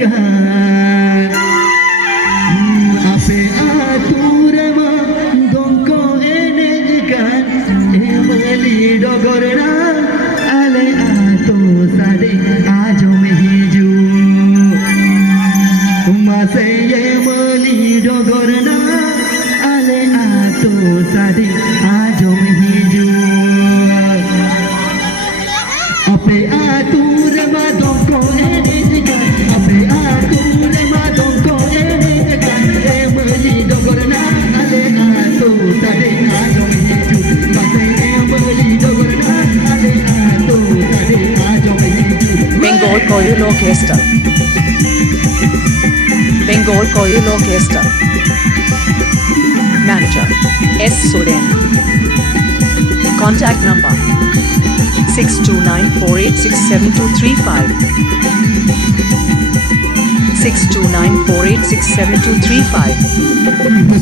dekat Ape atur ma dongko ene dekat Emeli dogorna ale ato sade ajo mehiju Mase emeli dogorna ale ato sade ajo mehiju Ape atur ma dongko ene dekat Ape atur ma dongko ene dekat Emeli dogorna ale ato sade ajo mehiju Mase emeli dogorna ale ato sade ajo mehiju Bengal Koyul Orchestra. Bengal Koyul Orchestra. Manager S. Suren. Contact number 6294867235. 6294867235.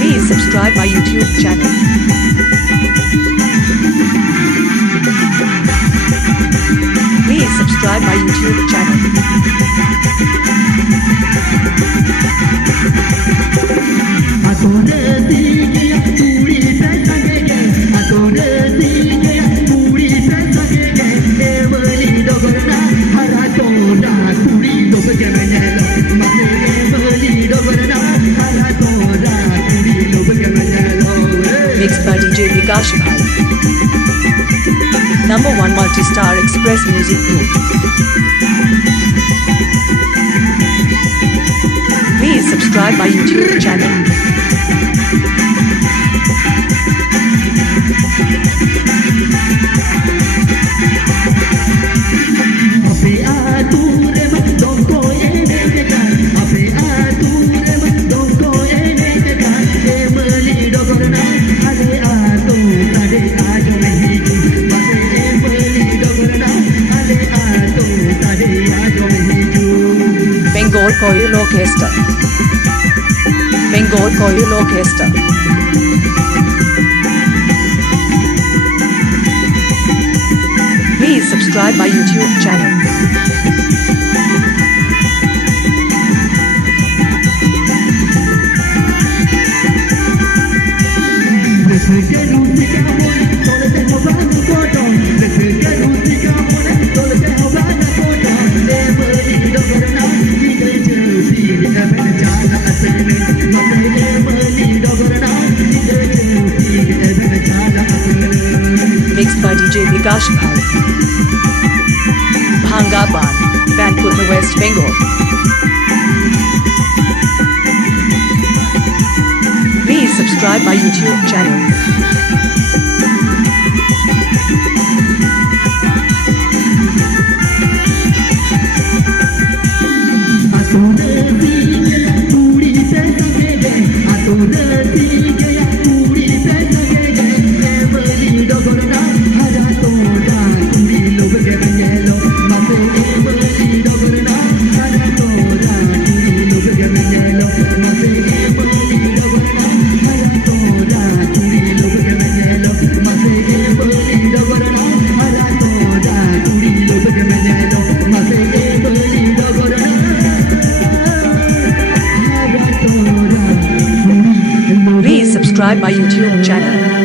Please subscribe my YouTube channel. Please subscribe my YouTube channel. Mixed by DJ Vikash Bhai. Number 1 Multi-Star Express Music Group. Please subscribe my YouTube channel. Bengal Koyul Orchestra. Bengal Koyul Orchestra. Please subscribe my YouTube channel. Mixed by DJ Vikash Bhai. Bhanga Ban, Banpur, West Bengal. Please subscribe my YouTube channel. Please subscribe my YouTube channel.